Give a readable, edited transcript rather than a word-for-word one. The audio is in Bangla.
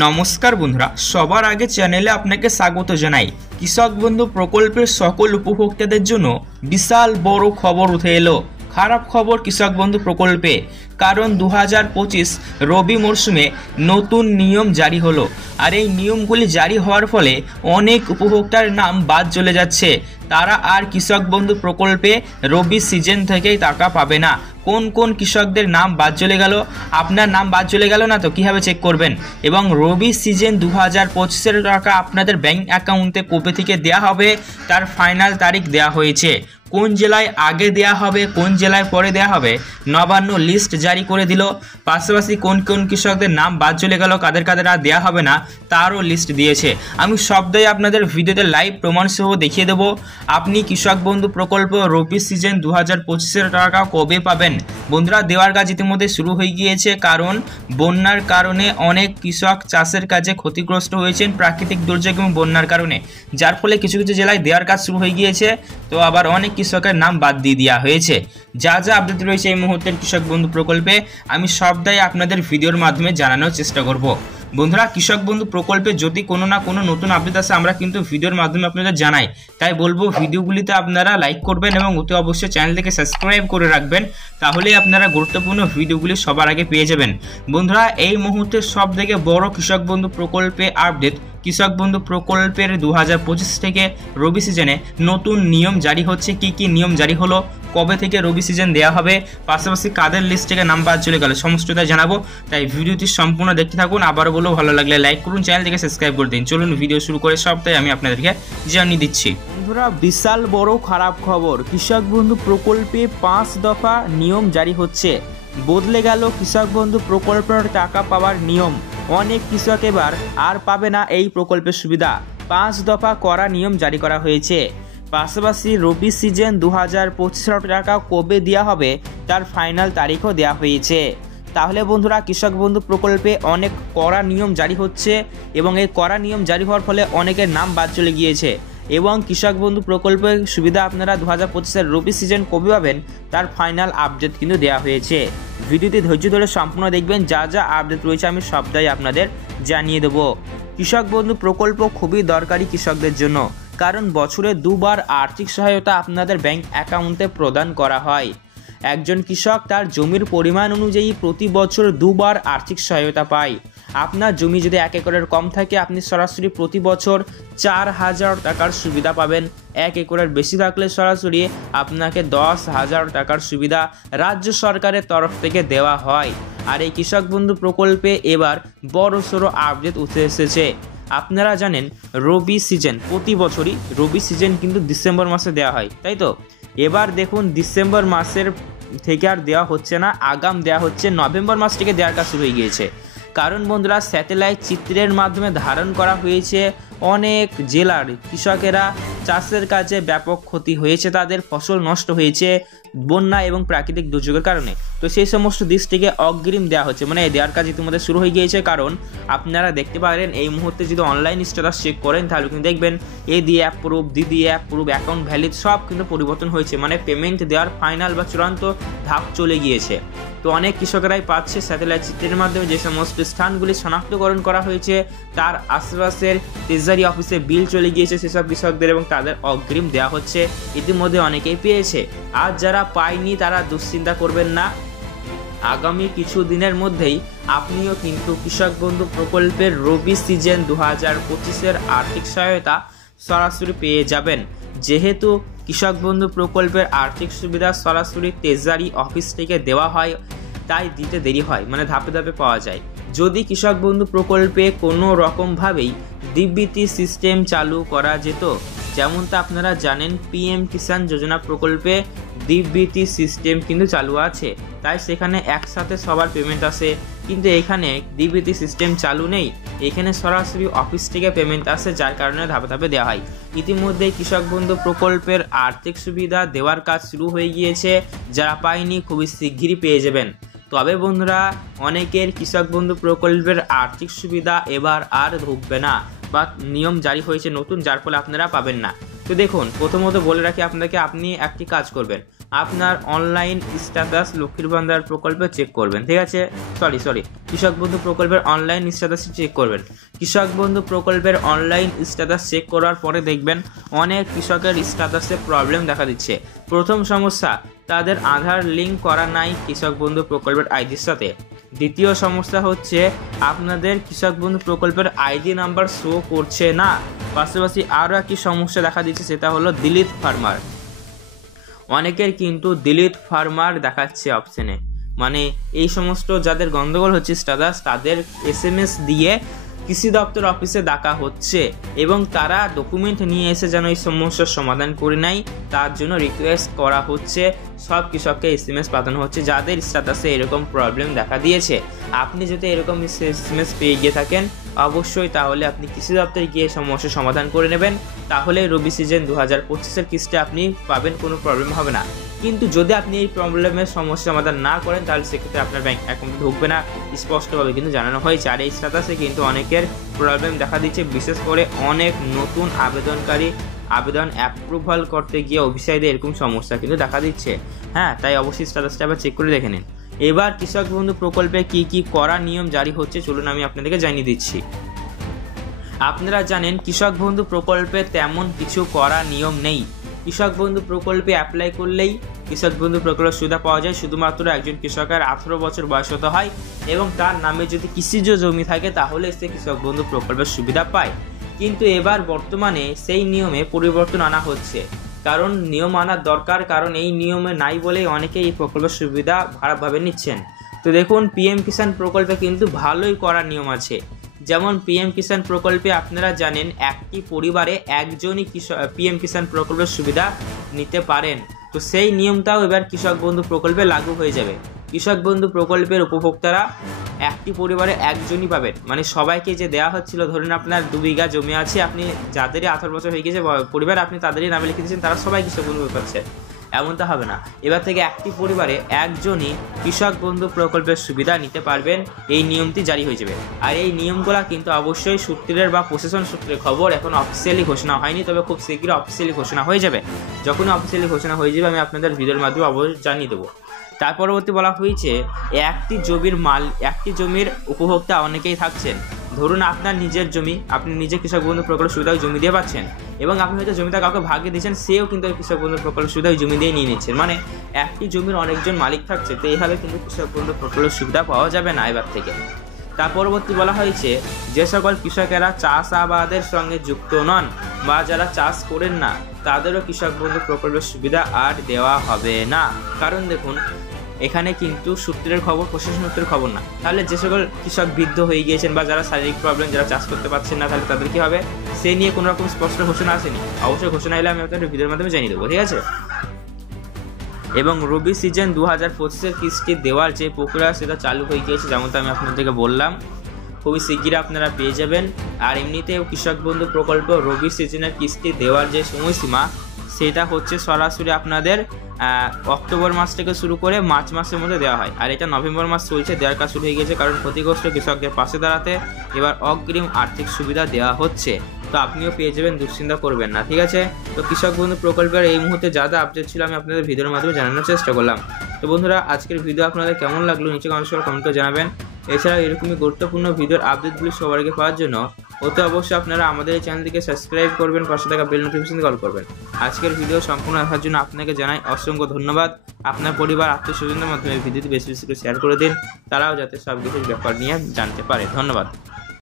নমস্কার বন্ধুরা, সবার আগে চ্যানেলে আপনাকে স্বাগত জানাই। কৃষক বন্ধু প্রকল্পের সকল উপভোক্তাদের জন্য বিশাল বড় খবর উঠে এলো। খারাপ খবর কৃষক বন্ধু প্রকল্পে, কারণ 2025 রবি মরশুমে নতুন নিয়ম জারি হলো। আর এই নিয়মগুলি জারি হওয়ার ফলে অনেক উপভোক্তার নাম বাদ চলে যাচ্ছে। তারা আর কৃষক বন্ধু প্রকল্পে রবি সিজন থেকেই টাকা পাবে না। কোন কোন কৃষকদের নাম বাদ চলে গেল? আপনার নাম বাদ চলে গেল না তো কীভাবে চেক করবেন? এবং রবি সিজন 2025-এর টাকা আপনাদের ব্যাংক অ্যাকাউন্টে কবে থেকে দেওয়া হবে তার ফাইনাল তারিখ দেওয়া হয়েছে। কোন জেলায় আগে দেয়া হবে, কোন জেলায় পরে দেয়া হবে, নবান্ন লিস্ট জারি করে দিল। পাশাপাশি কোন কোন কৃষকদের নাম বাদ চলে গেল, কাদের কাদের আর দেওয়া হবে না তারও লিস্ট দিয়েছে। আমি সবটাই আপনাদের ভিডিওতে লাইভ প্রমাণ সহ দেখিয়ে দেবো। আপনি কৃষক বন্ধু প্রকল্প রবি সিজন 2025-এর টাকা কবে পাবেন? বন্ধুরা, দেওয়ার কাজ ইতিমধ্যে শুরু হয়ে গিয়েছে, কারণ বন্যার কারণে অনেক কৃষক চাষের কাজে ক্ষতিগ্রস্ত হয়েছেন প্রাকৃতিক দুর্যোগ এবং বন্যার কারণে, যার ফলে কিছু কিছু জেলায় দেওয়ার কাজ শুরু হয়ে গিয়েছে। তো আবার অনেক কৃষকের নাম বাদ দিয়ে দেওয়া হয়েছে। যা যা আপডেট রয়েছে এই মুহূর্তের কৃষক বন্ধু প্রকল্পে আমি সবটাই আপনাদের ভিডিওর মাধ্যমে জানানোর চেষ্টা করব। বন্ধুরা, কৃষক বন্ধু প্রকল্পে যদি কোনো না কোনো নতুন আপডেট আসে আমরা কিন্তু ভিডিওর মাধ্যমে আপনাদের জানাই। তাই বলবো ভিডিওগুলিতে আপনারা লাইক করবেন এবং অতি অবশ্যই চ্যানেলটিকে সাবস্ক্রাইব করে রাখবেন, তাহলেই আপনারা গুরুত্বপূর্ণ ভিডিওগুলি সবার আগে পেয়ে যাবেন। বন্ধুরা, এই মুহূর্তে সবথেকে বড় কৃষক বন্ধু প্রকল্পে আপডেট। কৃষক বন্ধু প্রকল্পের 2025 থেকে রবি সিজনে নতুন নিয়ম জারি হচ্ছে। কি কি নিয়ম জারি হলো, কবে থেকে রবি সিজন দেওয়া হবে, পাশাপাশি কাদের লিস্ট থেকে নাম বাদ চলে গেল, সমস্তটাই জানাবো। তাই ভিডিওটি সম্পূর্ণ দেখতে থাকুন। আবারও বলবো, ভালো লাগলে লাইক করুন, চ্যানেলটিকে সাবস্ক্রাইব করে দিন। চলুন ভিডিও শুরু করে সবটাই আমি আপনাদেরকে জানিয়ে দিচ্ছি। বন্ধুরা, বিশাল বড় খারাপ খবর, কৃষক বন্ধু প্রকল্পে 5 দফা নিয়ম জারি হচ্ছে। বদলে গেল কৃষক বন্ধু প্রকল্পের টাকা পাওয়ার নিয়ম। অনেক কৃষক এবার আর পাবে না এই প্রকল্পের সুবিধা। 5 দফা করা নিয়ম জারি করা হয়েছে। পাশাপাশি রবি সিজন 2025 টাকা কবে দেওয়া হবে তার ফাইনাল তারিখও দেওয়া হয়েছে। তাহলে বন্ধুরা, কৃষক বন্ধু প্রকল্পে অনেক কড়া নিয়ম জারি হচ্ছে এবং এই কড়া নিয়ম জারি হওয়ার ফলে অনেকের নাম বাদ চলে গিয়েছে। এবং কৃষক বন্ধু প্রকল্পের সুবিধা আপনারা 2025-এর রবি সিজন কবে পাবেন তার ফাইনাল আপডেট কিন্তু দেওয়া হয়েছে। ভিডিওতে ধৈর্য ধরে সম্পূর্ণ দেখবেন, যা যা আপডেট রয়েছে আমি সবটাই আপনাদের জানিয়ে দেবো। কৃষক বন্ধু প্রকল্প খুবই দরকারি কৃষকদের জন্য, কারণ বছরে 2 বার আর্থিক সহায়তা আপনাদের ব্যাংক অ্যাকাউন্টে প্রদান করা হয়। একজন কৃষক তার জমির পরিমাণ অনুযায়ী প্রতি বছর 2 বার আর্থিক সহায়তা পায়। আপনার জমি যদি 1 একরের কম থাকে আপনি সরাসরি প্রতি বছর 4,000 টাকার সুবিধা পাবেন। 1 একরের বেশি থাকলে সরাসরি আপনাকে 10,000 টাকার সুবিধা রাজ্য সরকারের তরফ থেকে দেওয়া হয়। আর এই কৃষক বন্ধু প্রকল্পে এবার বড়সড় আপডেট উঠে এসেছে। আপনারা জানেন রবি সিজন প্রতি বছরই রবি সিজন কিন্তু ডিসেম্বর মাসে দেওয়া হয়, তাই তো? এবার দেখুন ডিসেম্বর মাসের থেকে আর দেওয়া হচ্ছে না, আগাম দেওয়া হচ্ছে নভেম্বর মাস থেকে দেওয়ার কাজ শুরু হয়ে গিয়েছে। কারণ বন্ধুরা, স্যাটেলাইট চিত্রের মাধ্যমে ধারণ করা হয়েছে অনেক জেলার কৃষকেরা চাষের কাজে ব্যাপক ক্ষতি হয়েছে, তাদের ফসল নষ্ট হয়েছে বন্যা এবং প্রাকৃতিক দুর্যোগের কারণে। তো সেই সমস্ত ডিস্ট্রিক্টে অগ্রিম দেওয়া হচ্ছে, মানে দেওয়ার কাজ ইতিমধ্যে শুরু হয়ে গিয়েছে। কারণ আপনারা দেখতে পারেন এই মুহূর্তে যদি অনলাইন স্ট্যাটাস চেক করেন তাহলে কিন্তু দেখবেন এ দিয়ে অ্যাপ্রুভ, দিদি অ্যাপ্রুভ, অ্যাকাউন্ট ভ্যালিড সব কিন্তু পরিবর্তন হয়েছে, মানে পেমেন্ট দেওয়ার ফাইনাল বা চূড়ান্ত ধাপ চলে গিয়েছে। তো অনেক কৃষকেরাই পাচ্ছে স্যাটেলাইট চিত্রের মাধ্যমে যে সমস্ত স্থানগুলি শনাক্তকরণ করা হয়েছে তার আশেপাশের ট্রেজারি অফিসে বিল চলে গিয়েছে সেসব কৃষকদের, এবং তাদের অগ্রিম দেওয়া হচ্ছে। ইতিমধ্যে অনেকেই পেয়েছে। আর যারা পায়নি তারা দুশ্চিন্তা করবেন না, আগামী কিছু দিনের মধ্যেই আপনিও কিন্তু কৃষক বন্ধু প্রকল্পের রবি সিজন 2025-এর আর্থিক সহায়তা সরাসরি পেয়ে যাবেন। যেহেতু কৃষক বন্ধু প্রকল্পের আর্থিক সুবিধা সরাসরি ট্রেজারি অফিস থেকে দেওয়া হয়, তাই দিতে দেরি হয়, মানে ধাপে ধাপে পাওয়া যায়। যদি কৃষক বন্ধু প্রকল্পে কোনো রকমভাবেই ডিবিটি সিস্টেম চালু করা যেত, যেমনটা আপনারা জানেন পিএম কিষাণ যোজনা প্রকল্পে ডিবিটি সিস্টেম কিন্তু চালু আছে, তাই সেখানে একসাথে সবার পেমেন্ট আসে। কিন্তু এখানে ডিবিটি সিস্টেম চালু নেই, এখানে সরাসরি অফিস থেকে পেমেন্ট আসে, যার কারণে ধাপে ধাপে দেওয়া হয়। ইতিমধ্যে কৃষক বন্ধু প্রকল্পের আর্থিক সুবিধা দেওয়ার কাজ শুরু হয়ে গিয়েছে, যারা পায়নি খুবই শিগগিরই পেয়ে যাবেন। তবে বন্ধুরা, অনেকের কৃষক বন্ধু প্রকল্পের আর্থিক সুবিধা এবার আর ঢুকবে না, বা নিয়ম জারি হয়েছে নতুন, যার ফলে আপনারা পাবেন না। তো দেখুন, প্রথমত বলে রাখি আপনাদেরকে, আপনি একটি কাজ করবেন, আপনার অনলাইন স্ট্যাটাস লক্ষ্মীর ভান্ডার প্রকল্পে চেক করবেন, ঠিক আছে। সরি কৃষক বন্ধু প্রকল্পের অনলাইন স্ট্যাটাস চেক করবেন। কৃষক বন্ধু প্রকল্পের অনলাইন স্ট্যাটাস চেক করার পরে দেখবেন অনেক কৃষকের স্ট্যাটাসে প্রবলেম দেখা দিচ্ছে। প্রথম সমস্যা, তাদের আধার লিঙ্ক করা নাই কৃষক বন্ধু প্রকল্পের আইডির সাথে। দ্বিতীয় সমস্যা হচ্ছে আপনাদের কৃষক বন্ধু প্রকল্পের আইডি নাম্বার শো করছে না। পাশাপাশি আরও একটি সমস্যা দেখা দিচ্ছে, সেটা হলো ডিলিট ফার্মার। অনেকের কিন্তু ডিলিট ফার্মার দেখাচ্ছে অপশানে, মানে এই সমস্ত যাদের গন্ডগোল হচ্ছে স্ট্যাটাস, তাদের SMS দিয়ে কৃষি দপ্তর অফিসে ডাকা হচ্ছে এবং তারা ডকুমেন্ট নিয়ে এসে যেন এই সমস্যার সমাধান করে নেয় তার জন্য রিকোয়েস্ট করা হচ্ছে। সব কৃষককে SMS পাঠানো হচ্ছে যাদের স্ট্যাটাসে এরকম প্রবলেম দেখা দিয়েছে। আপনি যদি এরকম SMS পেয়ে গিয়ে থাকেন অবশ্যই তাহলে আপনি কৃষি দপ্তরে গিয়ে সমস্যার সমাধান করে নেবেন, তাহলে রবি সিজন 2025-এর কিস্তি আপনি পাবেন, কোনো প্রবলেম হবে না। কিন্তু যদি আপনি এই প্রবলেমের সমস্যা সমাধান না করেন তাহলে সেক্ষেত্রে আপনার ব্যাংক অ্যাকাউন্টে ঢুকবে না, স্পষ্টভাবে কিন্তু জানানো হয়েছে। আর এই স্ট্যাটাসে কিন্তু অনেকের প্রবলেম দেখা দিচ্ছে, বিশেষ করে অনেক নতুন আবেদনকারী আবেদন অ্যাপ্রুভাল করতে গিয়ে অফিসারদের এরকম সমস্যা কিন্তু দেখা দিচ্ছে। হ্যাঁ, তাই অবশ্যই স্ট্যাটাসটা আবার চেক করে দেখে নিন। এবার কৃষক বন্ধু প্রকল্পে কি করা নিয়ম জারি হচ্ছে চলুন আমি আপনাদেরকে জানিয়ে দিচ্ছি। আপনারা জানেন কৃষক বন্ধু প্রকল্পে তেমন কিছু করা নিয়ম নেই। কৃষক বন্ধু প্রকল্পে অ্যাপ্লাই করলেই কৃষক বন্ধু প্রকল্পের সুবিধা পাওয়া যায়। শুধুমাত্র একজন কৃষকের 18 বছর বয়স হতে হয় এবং তার নামে যদি কৃষিজ জমি থাকে তাহলে সে কৃষক বন্ধু প্রকল্পের সুবিধা পায়। কিন্তু এবার বর্তমানে সেই নিয়মে পরিবর্তন আনা হচ্ছে, কারণ নিয়ম আনার দরকার, কারণ এই নিয়মে নাই বলেই অনেকে এই প্রকল্পের সুবিধা খারাপভাবে নিচ্ছেন। তো দেখুন, PM কিষাণ প্রকল্পে কিন্তু ভালোই করার নিয়ম আছে। যেমন PM কিষাণ প্রকল্পে আপনারা জানেন একটি পরিবারে একজনই PM কিষাণ প্রকল্পের সুবিধা নিতে পারেন। তো সেই নিয়মটাও এবার কৃষক বন্ধু প্রকল্পে লাগু হয়ে যাবে। কৃষক বন্ধু প্রকল্পের উপভোক্তারা একটি পরিবারে একজনই পাবেন, মানে সবাইকে যে দেওয়া হচ্ছিল, ধরুন আপনার 2 বিঘা জমি আছে, আপনি যাদেরই 18 বছর হয়ে গেছে পরিবার আপনি তাদেরই নামে লিখে দিয়েছেন, তারা সবাই কৃষক বন্ধু পাচ্ছেন, এমনটা হবে না। এবার থেকে একটি পরিবারে একজনই কৃষক বন্ধু প্রকল্পের সুবিধা নিতে পারবেন, এই নিয়মটি জারি হয়ে যাবে। আর এই নিয়মগুলো কিন্তু অবশ্যই সূত্রের বা প্রশাসন সূত্রের খবর, এখন অফিসিয়ালি ঘোষণা হয়নি, তবে খুব শীঘ্রই অফিসিয়ালি ঘোষণা হয়ে যাবে। যখন অফিসিয়ালি ঘোষণা হয়ে যাবে আমি আপনাদের ভিডিওর মাধ্যমে অবশ্যই জানিয়ে দেবো। তার পরবর্তী বলা হয়েছে একটি জমির উপভোক্তা অনেকেই থাকছেন। ধরুন আপনার নিজের জমি, আপনি নিজে কৃষক বন্ধু প্রকল্পের সুবিধা জমি দিয়ে পাচ্ছেন এবং আপনি হয়তো জমিটা কাউকে ভাগে দিয়েছেন, সেও কিন্তু কৃষক বন্ধু প্রকল্পের সুবিধা জমি দিয়ে নিয়ে নিচ্ছেন, মানে একটি জমির অনেকজন মালিক থাকছে। তো এইভাবে কিন্তু কৃষক বন্ধু প্রকল্পের সুবিধা পাওয়া যাবে না এবার থেকে। তার পরবর্তী বলা হয়েছে যে সকল কৃষকেরা চাষাবাদের সঙ্গে যুক্ত নন বা যারা চাষ করেন না তাদেরও কৃষক বন্ধু প্রকল্পের সুবিধা আর দেওয়া হবে না। কারণ দেখুন, এখানে কিন্তু সূত্রের খবর, প্রশাসন সূত্রের খবর না। তাহলে যে সকল কৃষক বৃদ্ধ হয়ে গিয়েছেন বা যারা শারীরিক প্রবলেম, যারা চাষ করতে পারছেন না, তাহলে তাদের কী হবে সে নিয়ে কোনো রকম স্পষ্ট ঘোষণা আসেনি। অবশ্যই ঘোষণা এলে আমি আপনাদের ভিডিওর মাধ্যমে জানিয়ে দেবো, ঠিক আছে। এবং রবি সিজন 2025-এর কিস্তি দেওয়ার যে প্রক্রিয়া সেটা চালু হয়ে গিয়েছে, যেমনটা আমি আপনাদেরকে বললাম, খুবই শিগগিরই আপনারা পেয়ে যাবেন। আর এমনিতেও কৃষক বন্ধু প্রকল্প রবি সিজনের কিস্তি দেওয়ার যে সময়সীমা সেটা হচ্ছে সরাসরি আপনাদের অক্টোবর মাস থেকে শুরু করে মার্চ মাসের মধ্যে দেওয়া হয়। আর এটা নভেম্বর মাস চলছে, দেওয়ার কাজ শুরু হয়ে গেছে, কারণ ক্ষতিগ্রস্ত কৃষকদের পাশে দাঁড়াতে এবার অগ্রিম আর্থিক সুবিধা দেওয়া হচ্ছে। তো আপনিও পেয়ে যাবেন, দুশ্চিন্তা করবেন না, ঠিক আছে। তো কৃষক বন্ধু প্রকল্পের এই মুহূর্তে যা যা আপডেট ছিল আমি আপনাদের ভিডিওর মাধ্যমে জানানোর চেষ্টা করলাম। তো বন্ধুরা, আজকের ভিডিও আপনাদের কেমন লাগলো নিচে কমেন্ট করে জানাবেন। এছাড়াও এরকমই গুরুত্বপূর্ণ ভিডিওর আপডেটগুলি সবার আগে পাওয়ার জন্য অবশ্যই আপনারা আমাদের এই চ্যানেলটিকে সাবস্ক্রাইব করবেন, পাশে থাকা বেল নোটিফিকেশন কল করবেন। আজকের ভিডিও সম্পূর্ণ দেখার জন্য আপনাকে জানাই অসংখ্য ধন্যবাদ। আপনার পরিবার আত্মীয়স্বজনদের মাধ্যমে ভিডিওটি বেশি বেশি করে শেয়ার করে দিন, তারাও যাতে সব কিছুর ব্যাপার নিয়ে জানতে পারে। ধন্যবাদ।